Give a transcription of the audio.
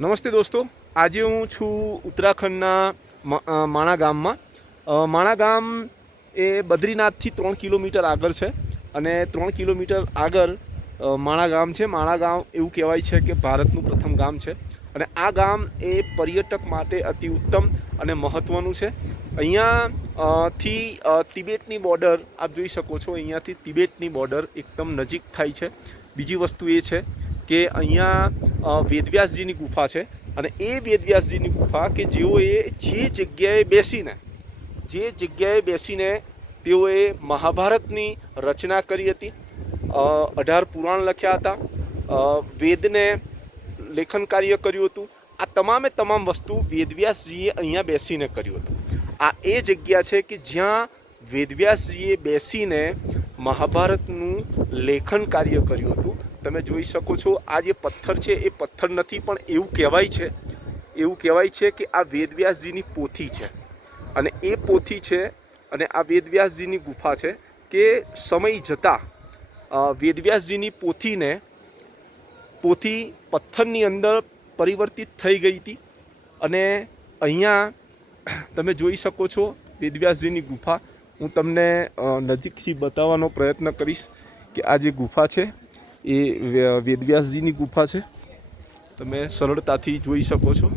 નમસ્તે દોસ્તો, આજે હું છું ઉત્તરાખંડના માણા ગામમાં. માણા ગામ એ બદ્રીનાથથી 3 કિલોમીટર આગળ છે અને 3 કિલોમીટર આગળ માણા ગામ છે. માણા ગામ એવું કહેવાય છે કે ભારતનું પ્રથમ ગામ છે અને આ ગામ એ પર્યટક માટે અતિ ઉત્તમ અને મહત્ત્વનું છે. અહીંયા થી તિબેટની બોર્ડર આપ જોઈ શકો છો. અહીંયાથી તિબેટની બોર્ડર એકદમ નજીક થાય છે. બીજી વસ્તુ એ છે કે અહીંયા વેદવ્યાસજીની ગુફા છે અને એ વેદવ્યાસજીની ગુફા કે જેઓએ જે જગ્યાએ બેસીને તેઓએ મહાભારતની રચના કરી હતી, 18 પુરાણ લખ્યા હતા, વેદને લેખન કાર્ય કર્યું હતું. આ તમામ વસ્તુ વેદવ્યાસજીએ અહીંયા બેસીને કર્યું હતું. આ એ જગ્યા છે કે જ્યાં વેદવ્યાસજીએ બેસીને મહાભારતનું લેખન કાર્ય કર્યું હતું. તમે જોઈ શકો છો, આ જે પથ્થર છે એ પથ્થર નથી, પણ એવું કહેવાય છે કે આ વેદવ્યાસજીની પોથી છે અને એ પોથી છે અને આ વેદવ્યાસજીની ગુફા છે કે સમય જતાં વેદવ્યાસજીની પોથી પથ્થરની અંદર પરિવર્તિત થઈ ગઈ હતી અને અહીંયા તમે જોઈ શકો છો વેદવ્યાસજીની ગુફા. હું તમને નજીકથી બતાવવાનો પ્રયત્ન કરીશ કે આ જે ગુફા છે એ વેદવ્યાસજીની ગુફા છે. તમે સરળતાથી જોઈ શકો છો.